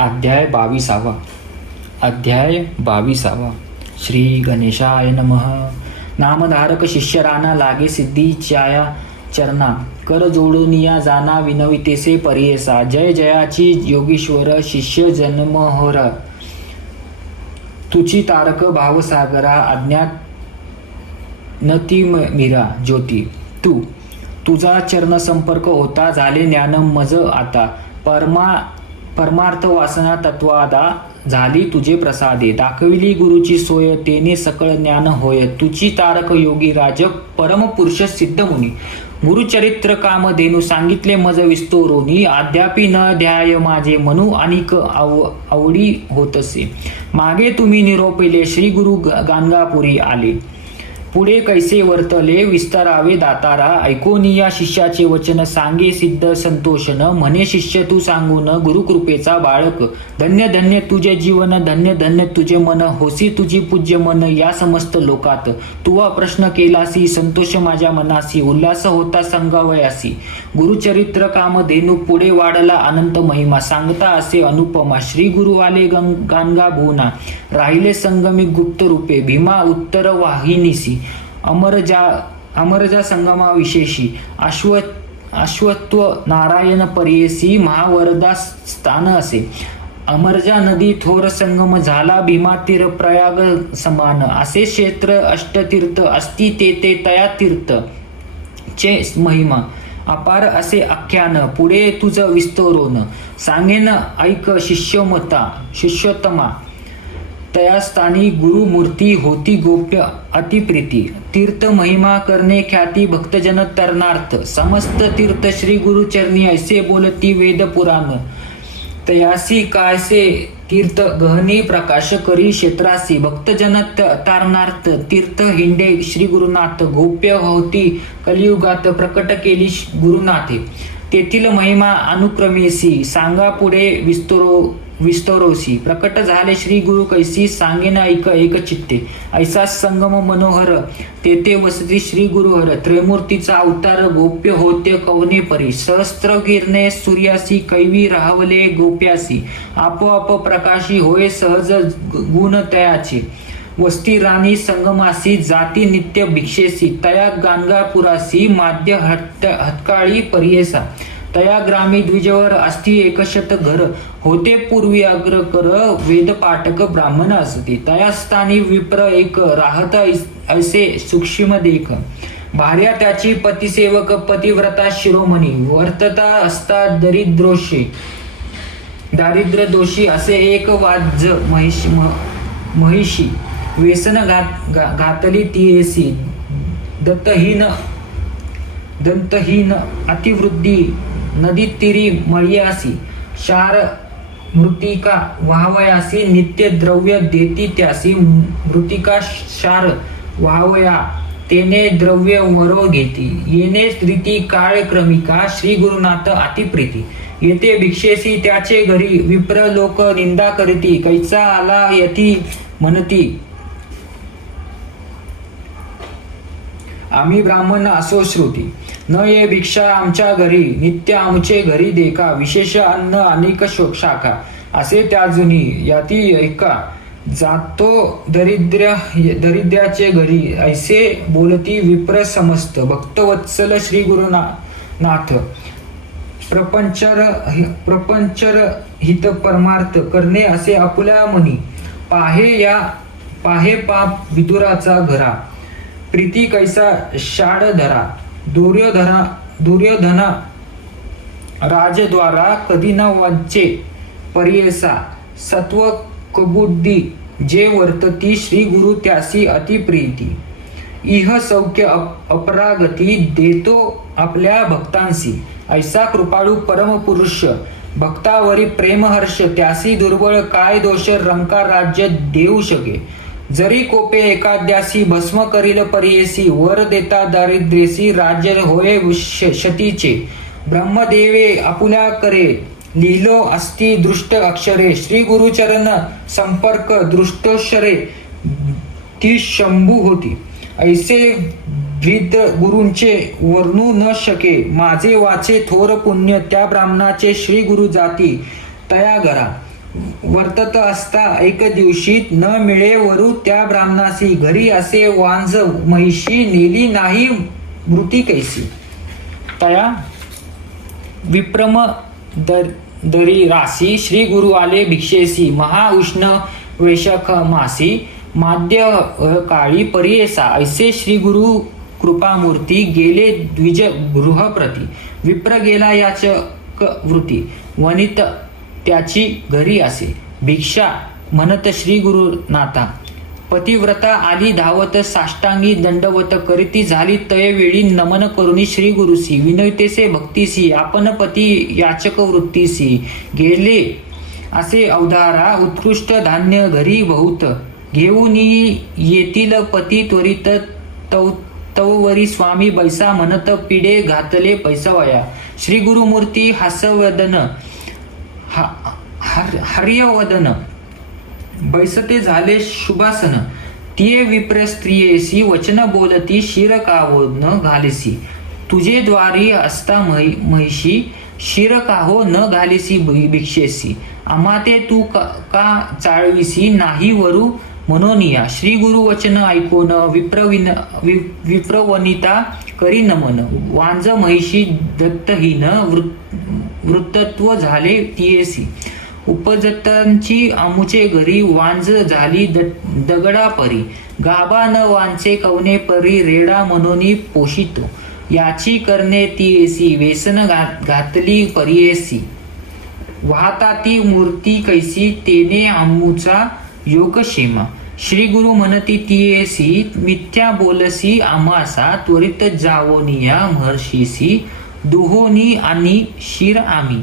अध्याय 22. अध्याय 22. श्री गणेशाय नमः. नामधारक शिष्य राणा लागे सिद्धीच्या चरणा, कर जोडुनिया जाना विनवितेसे परियेसा. जय जयाची योगीश्वर शिष्य जन्महोर, तुची तारक भावसागरा. अज्ञात नती मीरा ज्योती, तुझा चरण संपर्क होता, झाले ज्ञान मज आता. परमार्थ वासना तत्वादा, झाली तुझे प्रसादे. दाखविली गुरुची सोय, तेने सकळ ज्ञान होय. तुची तारक योगी राज, परमपुरुष सिद्ध मुनी. गुरुचरित्र कामधेनु, सांगितले मज विस्तोरोनी. अद्यापि न ध्याय माझे मनू, अनिक आवडी होतसे. मागे तुम्ही निरोपिले, श्री गुरु गाणगापुरी आले. पुढे कैसे वर्तले, विस्तारावे दातारा. ऐकोनिया शिष्याचे वचन, सांगे सिद्ध संतोषन. म्हणे शिष्य तू सांगून, गुरुकृपेचा बाळक. धन्य धन्य तुझे जीवन, धन्य धन्य तुझे मन. होसी तुझी पूज्य मन या समस्त लोकात. तुवा प्रश्न केलासी, संतोष माझ्या मनासी. उल्हास होता संगावयासी. गुरुचरित्र कामधेनु, पुढे वाढला अनंत महिमा. सांगता असे अनुपमा, श्री गुरु आले गाणगा भुवना. राहिले संगमी गुप्त रूपे, भीमा उत्तर वाहिनीसी. अमरजा संगमा विशेषी. अश्वत्व नारायण परियेसी, महावरदा स्थान असे. अमरजा नदी थोर संगम झाला, भीमा तीर प्रयाग समान. असे क्षेत्र अष्टतीर्थ असती, ते तया तीर्थ चे महिमा. अपार असे आख्यान, पुढे तुझ विस्तरोन. सांगेन ऐक शिष्योत्तमा. तया स्थानी गुरुमूर्ती होती गोप्य अतिप्रीती. तीर्थ महिमा करणे ख्याती, भक्तजन तरणार्थ. समस्त तीर्थ श्री गुरुचरणी, ऐसे बोलती वेद पुराण. तयासी कायसे तीर्थ गहनी, प्रकाश करी क्षेत्रासी. भक्तजन तारणार्थ तीर्थ हिंडे श्री गुरुनाथ. गोप्य होती कलियुगात, प्रकट केली गुरुनाथे. तेथील महिमा अनुक्रमेसी, सांगा पुढे विस्तरोसी. प्रकट झाले श्री गुरु कैसी, सांगेन ऐक एक चित्ते. ऐसा संगम मनोहर, तेथे वसती श्री गुरुहर. त्रयमूर्तीचा अवतार, गोप्य होते कवने परी. सहस्त्र किरणे सूर्यासी, कैवी राहवले गोप्यासी. आपोआप प्रकाशी होय सहज गुण तयाचे. वस्ती राणी संगमासी, जाती नित्य भिक्षेसी. तया गाणगापुरासी, माध्य हत्काळी परियेसा. तया ग्रामी द्विजवर असती एकशत घर. होते पूर्वी अग्रकर, वेद पाठक ब्राह्मण असती. तया स्थानी विप्र एक, राहत ऐसे सूक्ष्म देख. भार्या त्याची पतिसेवक, पतिव्रता शिरोमणी. वर्तता असता दारिद्र्य दोषी, असे एक वाज्य महिषी. व्यसन घातली तीयेसी. दंतहीन अतिवृद्धी, नदी तीरी मळयासी. क्षार मृतिका वाहवयासी, नित्य द्रव्य देती त्यासी. मृतिका क्षार वाहवया, तेने द्रव्य वरो घेती. येणे रीती काळ क्रमिका, श्री गुरुनाथ अतिप्रीती. येते भिक्षेसी त्याचे घरी, विप्र लोक निंदा करीती. कैचा आला यती म्हणती, आम्ही ब्राह्मण असो श्रुती. न ये भिक्षा आमच्या घरी, नित्य आमचे घरी देखा. विशेष अन्न अनेक शाखा, असे त्या जुनी. याती ऐका जातो दरिद्र्याचे घरी. ऐसे बोलती विप्र समस्त. भक्तवत्सल श्री गुरुनाथ. प्रपंचर हित परमार्थ करणे असे आपुल्या मनी. पाहे पाप विदुराचा घरा. प्रीती कैसा शाड धरा. दुर्योधना राजद्वारा, कधी न वांचे परियेसा. सत्व कबुद्धी जे वर्तती, श्री गुरु त्यासी अतिप्रीती. इह सौख्य अपरागती, देतो आपल्या भक्तांसी. ऐसा कृपाळू परमपुरुष, भक्तावरी प्रेमहर्ष. त्यासी दुर्बळ काय दोष, रंका राज्य देऊ शके. जरी कोपे एकाद्यासी, भस्म करील परियेसी. वर देता दारिद्र्यसी, राज्य होय शतीचे. ब्रह्मदेवे आपुल्या करे, लिहिलो असती दृष्ट अक्षरे. श्री गुरुचरण संपर्क दृष्टोक्षरे, ती शंभू होती. ऐसे विद गुरूंचे वर्णू न शके. माझे वाचे थोर पुण्य, त्या ब्राह्मणाचे श्री गुरु जाती तया घरा. वर्तत असता एक दिवशी न मिळे वरू त्या ब्राह्मणासी घरी असे वांज म्हैशी नेली नाही मृती कैसी तया विप्रम दरी रासी श्री गुरु आले भिक्षेसी महा उष्ण वेशख मासी माद्य काळी परियेसा ऐसे श्री गुरु कृपामूर्ती गेले द्विज गृहप्रती विप्र गेला याचक वृत्ती वनित त्याची घरी असे भिक्षा म्हणत श्री गुरुनाथा पतिव्रता आली धावत साष्टांगी दंडवत करीती झाली तय वेळी नमन करुनी श्री गुरुसी विनयतेसे भक्तीसी आपण पती याचक वृत्तीसी गेले असे अवधारा उत्कृष्ट धान्य घरी बहुत घेऊन येतील पती त्वरित तववरी स्वामी बैसा म्हणत पिढे घातले पैसवया श्री गुरुमूर्ती हास्यवदन हर्यवदन बैसते झाले शुभासन तिये विप्र स्त्रियेसी वचन बोलती शिर काहो न घालिसी तुझे द्वारी असता महिषी शिर काहो न घालिसी भिक्षेसी आमाते तू का चाळविसी नाही वरू मनोनिया श्री गुरु वचन ऐकोन विप्रवनिता करी नमन वांज महिषी दत्तहीन वृत्तत्व झाले तियेसी उपजतांची आमुचे घरी वांज झाली दगडा परी गाबा न वांचे कवने परी रेडा मनोनी पोषितो याची करणे तियेसी व्यसन घातली परियेसी वाहता ती मूर्ती कैसी तेने आमुचा योगक्षेमा श्री गुरु म्हणती तियेसी मिथ्या बोलसी आमासा त्वरित जावोनिया महर्षीसी दुहोनी आणि शिर आम्ही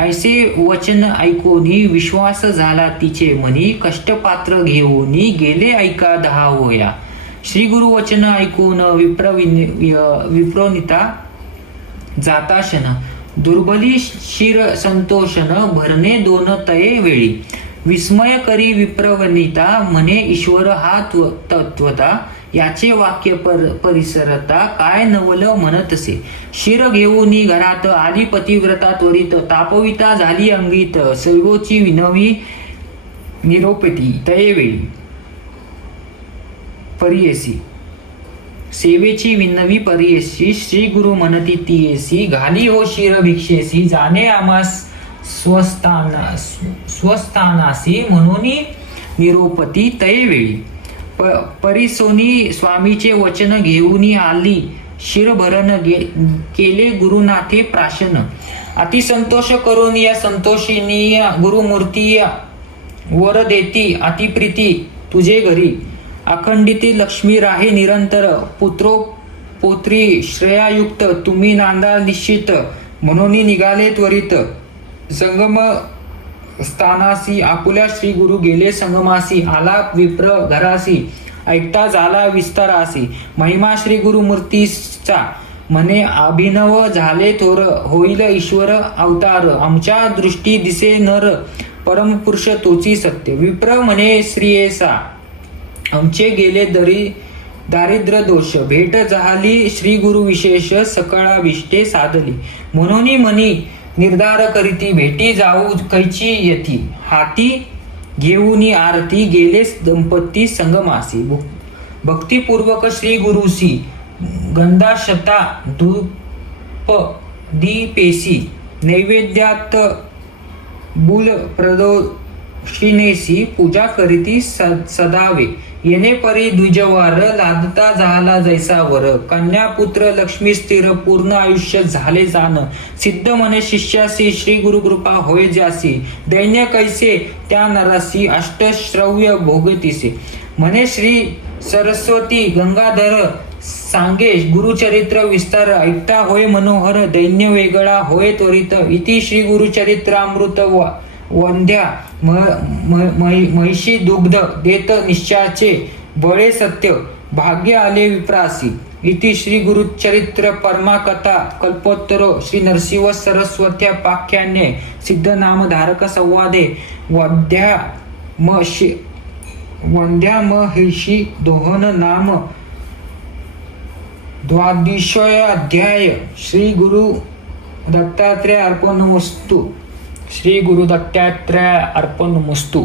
ऐसे वचन ऐकोनी विश्वास झाला तिचे मनी कष्टपात्र घेऊनी गेले ऐका 10 होया श्री गुरु वचन ऐकून विप्रोनिता जाताशन दुर्बली शिर संतोषन भरणे 2 तये वेळी विस्मय करी विप्रवनिता म्हणे ईश्वर हा तत्वता याचे वाक्य परिसरता काय नवल म्हणतसे शिर घेऊनी घरात आली पतिव्रता त्वरित तापविता झाली अंगीत सर्वोची विनवी निरोपती तयेवेळी परियेसी सेवेची विनवी परियेसी श्री गुरु म्हणती तियेसी घाली हो शिर भिक्षेसी जाणे आमास स्वस्थानासी म्हणून निरोपती तयेवेळी परिसोनी स्वामीचे वचन घेऊन आली शिरभरण केले गुरुनाथे प्राशन अतिसंतोष करून या संतोषिनी गुरुमूर्ती वर देती अतिप्रीती तुझे घरी अखंडिती लक्ष्मी राहे निरंतर पुत्रो पोत्री श्रेयायुक्त तुम्ही नांदा निश्चित म्हणून निघाले त्वरित संगम स्थानासी आपुल्या श्री गुरु गेले संगमासी आला विप्र घरासी ऐकता झाला विस्तारासी महिमा श्री गुरु मूर्तीचा म्हणे अभिनव झाले थोर होईल ईश्वर अवतार आमच्या दृष्टी दिसे नर परमपुरुष तोची सत्य विप्र म्हणे श्रीयेसा आमचे गेले दारिद्र्य दोष भेट झाली श्री गुरु विशेष सकळाभिष्टे साधली म्हणून म्हणी निर्धार करीती भेटी जाऊ कैची येती हाती घेऊनी आरती गेले दंपती संगमासी भक्तिपूर्वक श्री गुरुसी गंधाशता धूप दीपेसी नैवेद्यात बुल प्रदोषिनेसी पूजा करीती सदावे येणे परी द्विजवार लादता झाला जैसा वर कन्या पुत्र लक्ष्मी स्थिर पूर्ण आयुष्य झाले जाण सिद्ध मने शिष्यासी श्री गुरुकृपा होय ज्यासी दैन्य कैसे त्या नरासी अष्टश्रव्य भोगतीसे म्हणे श्री सरस्वती गंगाधर सांगे गुरुचरित्र विस्तार ऐकता होय मनोहर दैन्य वेगळा होय त्वरित इति श्री गुरुचरित्रामृत वंध्या महिषी दुग्ध देत निश्चयाचे बळे सत्य भाग्य आले विप्रासी इति श्री गुरुचरित्र परमाकथा कल्पोत्तरो श्री नरसिंह सरस्वत्या पाख्याने सिद्ध नामधारक संवादे वंध्या महिषी दोहन नाम द्वादशोय अध्याय श्री गुरु दत्तात्रेय अर्पणमस्तु श्री गुरु दत्तात्रय अर्पण मस्तू.